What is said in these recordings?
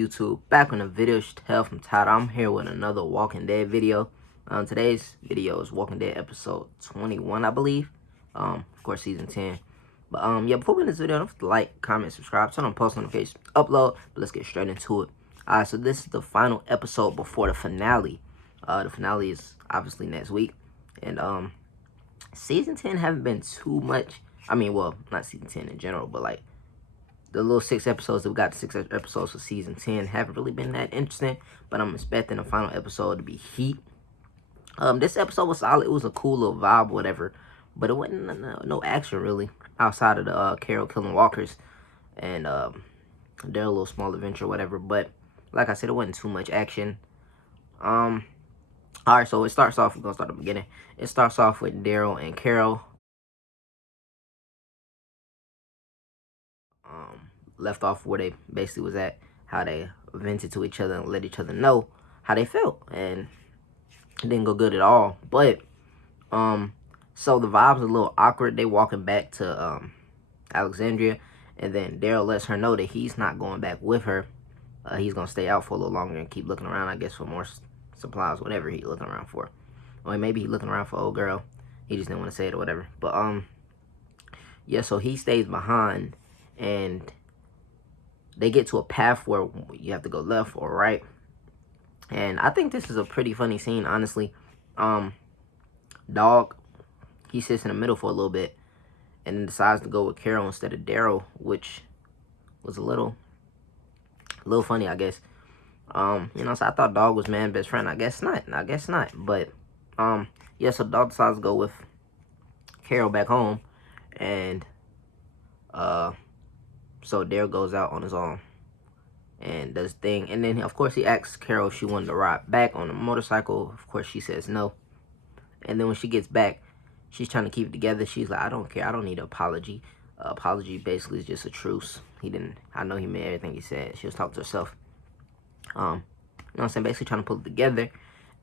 YouTube? Back on the video tell from Tyler. I'm here with another Walking Dead video. Today's video is Walking Dead episode 21, I believe. Of course, season 10. But yeah, before we get into this video, don't forget to like, comment, subscribe, turn on post notifications, upload. But let's get straight into it. Alright, so this is the final episode before the finale. The finale is obviously next week, and season 10 haven't been too much. I mean, well, not season 10 in general, but like the little 6 episodes that we got, 6 episodes for season 10 haven't really been that interesting. But I'm expecting the final episode to be heat. This episode was solid. It was a cool little vibe, whatever. But it wasn't no action really outside of the Carol killing walkers and their little small adventure, whatever. But like I said, it wasn't too much action. Alright, so it starts off. We're gonna start at the beginning. It starts off with Daryl and Carol. Left off where they basically was at, how they vented to each other and let each other know how they felt, and it didn't go good at all. But so the vibes are a little awkward. They walking back to Alexandria, and then Daryl lets her know that he's not going back with her. He's gonna stay out for a little longer and keep looking around, I guess, for more supplies, whatever he's looking around for. Or maybe he's looking around for old girl. He just didn't want to say it or whatever. But yeah, so he stays behind, and they get to a path where you have to go left or right. And I think this is a pretty funny scene, honestly. Dog, he sits in the middle for a little bit and then decides to go with Carol instead of Daryl, which was a little funny, I guess. You know, so I thought Dog was man's best friend. I guess not. But yeah, so Dog decides to go with Carol back home, and so Daryl goes out on his own and does thing. And then, of course, he asks Carol if she wanted to ride back on a motorcycle. Of course, she says no. And then when she gets back, she's trying to keep it together. She's like, I don't care. I don't need an apology. Apology basically is just a truce. I know he meant everything he said. She was talking to herself. You know what I'm saying? Basically trying to pull it together.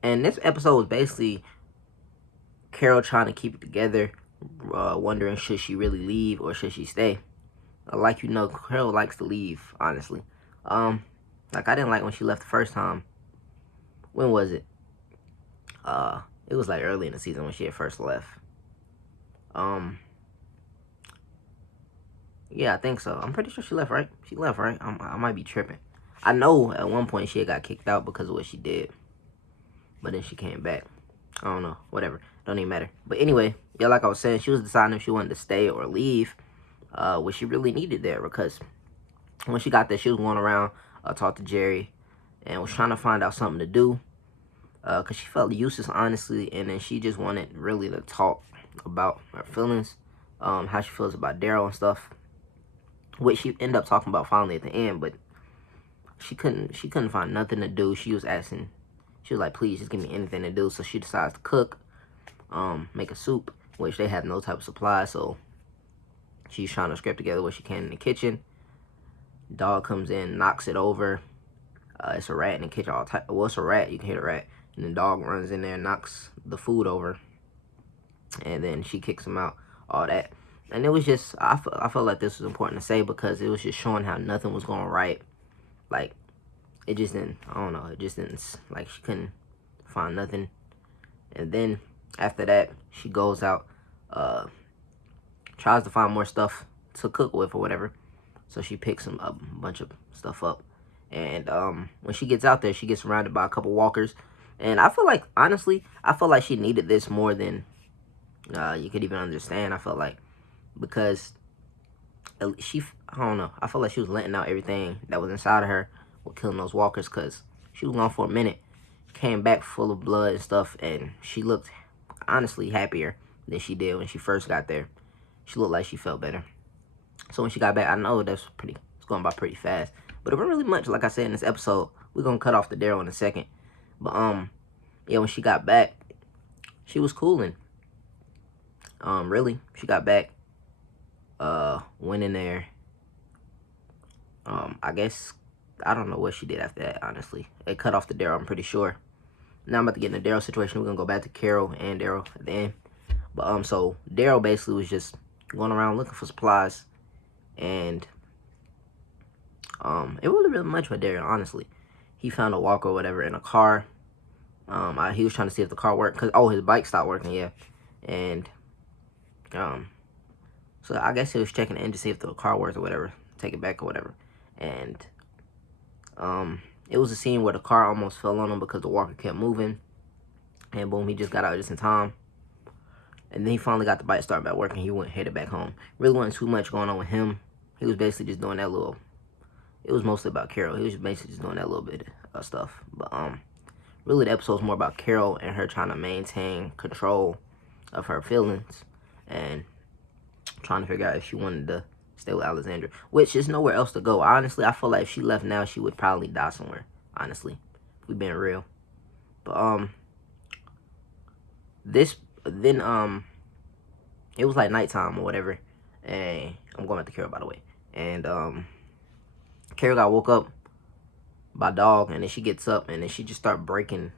And this episode was basically Carol trying to keep it together, wondering should she really leave or should she stay. Like, you know, Carol likes to leave, honestly. Like, I didn't like when she left the first time. When was it? It was like early in the season when she had first left. Yeah, I think so. I'm pretty sure she left, right? She left, right? I might be tripping. I know at one point she had got kicked out because of what she did. But then she came back. I don't know. Whatever. Don't even matter. But anyway, yeah, like I was saying, she was deciding if she wanted to stay or leave. What she really needed there, because when she got there, she was going around, talked to Jerry, and was trying to find out something to do, because she felt useless, honestly. And then she just wanted really to talk about her feelings, how she feels about Daryl and stuff, which she ended up talking about finally at the end. But she couldn't find nothing to do. She was asking, she was like, please just give me anything to do. So she decides to cook, make a soup, which they have no type of supply, so she's trying to scrape together what she can in the kitchen. Dog comes in, knocks it over. It's a rat in the kitchen. Well, it's a rat. You can hear the rat. And the dog runs in there and knocks the food over. And then she kicks him out. All that. And it was just, I felt like this was important to say, because it was just showing how nothing was going right. Like, it just didn't, I don't know. It just didn't, like, she couldn't find nothing. And then after that, she goes out, tries to find more stuff to cook with or whatever. So she picks a bunch of stuff up. And when she gets out there, she gets surrounded by a couple walkers. And I feel like, honestly, I feel like she needed this more than you could even understand. I felt like, because I don't know, I felt like she was letting out everything that was inside of her with killing those walkers, because she was gone for a minute, came back full of blood and stuff, and she looked, honestly, happier than she did when she first got there. She looked like she felt better. So when she got back, I know it's going by pretty fast. But it wasn't really much, like I said in this episode. We're going to cut off the Daryl in a second. But, yeah, when she got back, she was cooling. Really, she got back, went in there. I guess, I don't know what she did after that, honestly. They cut off the Daryl, I'm pretty sure. Now I'm about to get in the Daryl situation. We're going to go back to Carol and Daryl at the end. But, so Daryl basically was just going around looking for supplies. And It wasn't really much with Daryl, honestly. He found a walker or whatever in a car. He was trying to see if the car worked, cause his bike stopped working, yeah. And so I guess he was checking in to see if the car worked or whatever, take it back or whatever. And it was a scene where the car almost fell on him because the walker kept moving. And boom, he just got out just in time. And then he finally got the bike started back working. He went headed back home. Really wasn't too much going on with him. He was basically just doing that little. It was mostly about Carol. He was basically just doing that little bit of stuff. But really the episode's more about Carol and her trying to maintain control of her feelings and trying to figure out if she wanted to stay with Alexandra, which is nowhere else to go. Honestly, I feel like if she left now, she would probably die somewhere. Honestly, if we being real. But it was like nighttime or whatever, and I'm going back to Carol, by the way. And Carol got woke up by dog, and then she gets up, and then she just start breaking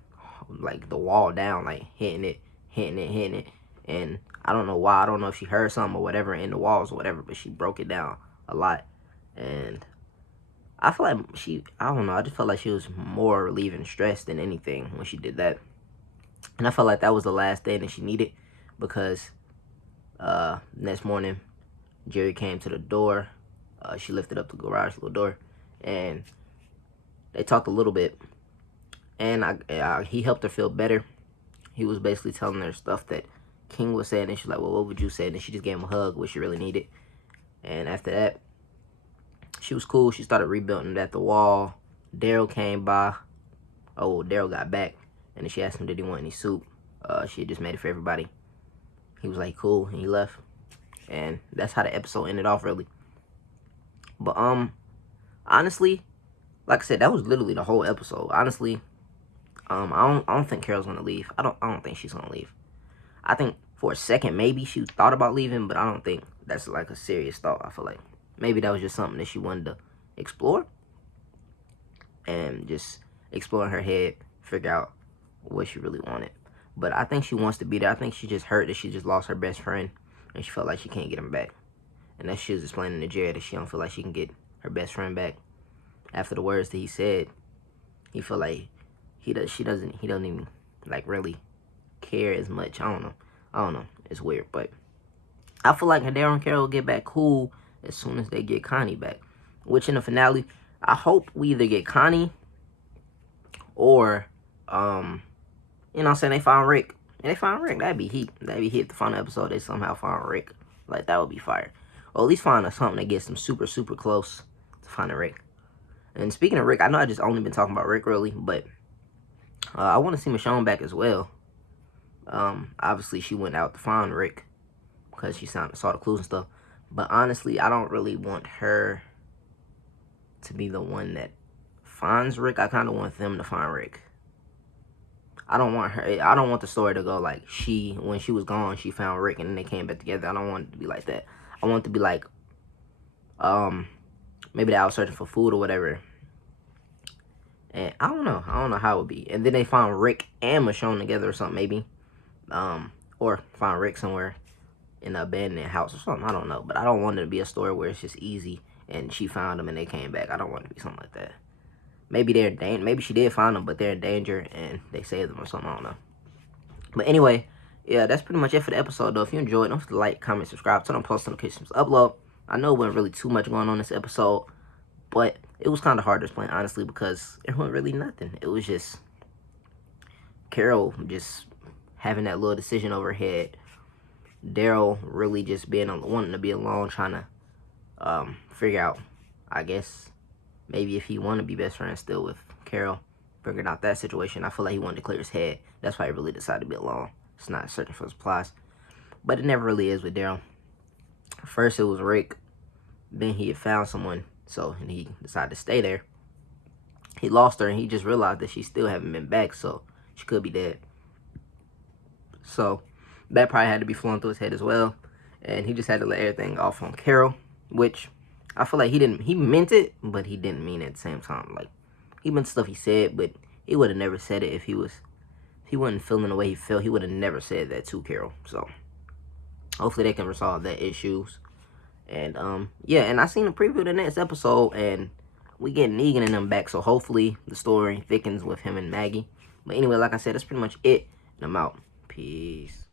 like the wall down, like hitting it, and I don't know why. I don't know if she heard something or whatever in the walls or whatever, but she broke it down a lot. And I feel like I don't know, I just felt like she was more relieving stress than anything when she did that. And I felt like that was the last thing that she needed, because next morning Jerry came to the door. She lifted up the garage little door, and they talked a little bit, and he helped her feel better. He was basically telling her stuff that King was saying, and she's like, well, what would you say? And she just gave him a hug, which she really needed. And after that, she was cool. She started rebuilding at the wall. Daryl came by. Oh, Daryl got back, and then she asked him, did he want any soup? She had just made it for everybody. He was like, cool, and he left. And that's how the episode ended off, really. But honestly, like I said, that was literally the whole episode. Honestly, I don't think Carol's gonna leave. I don't think she's gonna leave. I think for a second maybe she thought about leaving, but I don't think that's like a serious thought. I feel like maybe that was just something that she wanted to explore, and just explore in her head, figure out what she really wanted. But I think she wants to be there. I think she just hurt that she just lost her best friend, and she felt like she can't get him back. And that she was explaining to Jared that she don't feel like she can get her best friend back. After the words that he said, he felt like he doesn't even like really care as much. I don't know. It's weird, but I feel like Daryl and Carol will get back cool as soon as they get Connie back. Which in the finale, I hope we either get Connie or you know what I'm saying, they find Rick. And they find Rick, that'd be heat. That'd be heat. The final episode, they somehow find Rick. Like, that would be fire. Or at least find something that gets them super, super close to finding Rick. And speaking of Rick, I know I just only been talking about Rick, really, but I want to see Michonne back as well. Obviously, she went out to find Rick because she saw the clues and stuff. But honestly, I don't really want her to be the one that finds Rick. I kind of want them to find Rick. I don't want the story to go like when she was gone, she found Rick and then they came back together. I don't want it to be like that. I want it to be like, maybe they're out searching for food or whatever. And I don't know how it would be. And then they found Rick and Michonne together or something, maybe. Or find Rick somewhere in an abandoned house or something. I don't know. But I don't want it to be a story where it's just easy and she found them and they came back. I don't want it to be something like that. Maybe maybe she did find them, but they're in danger and they saved them or something. I don't know. But anyway, yeah, that's pretty much it for the episode, though. If you enjoyed, don't forget to like, comment, subscribe, turn on post notifications, upload. I know it wasn't really too much going on this episode, but it was kind of hard to explain, honestly, because it wasn't really nothing. It was just Carol just having that little decision over her head. Daryl really just wanting to be alone, trying to figure out, I guess, maybe if he wanted to be best friends still with Carol, figuring out that situation. I feel like he wanted to clear his head. That's why he really decided to be alone. It's not searching for supplies. But it never really is with Daryl. First it was Rick. Then he had found someone, and he decided to stay there. He lost her, and he just realized that she still haven't been back, so she could be dead. So that probably had to be flowing through his head as well. And he just had to let everything off on Carol, which I feel like he meant it, but he didn't mean it at the same time. Like, he meant stuff he said, but he would have never said it if he wasn't feeling the way he felt. He would have never said that to Carol. So hopefully they can resolve that issues. And yeah, and I seen the preview of the next episode, and we get Negan and them back, so hopefully the story thickens with him and Maggie. But anyway, like I said, that's pretty much it. And I'm out. Peace.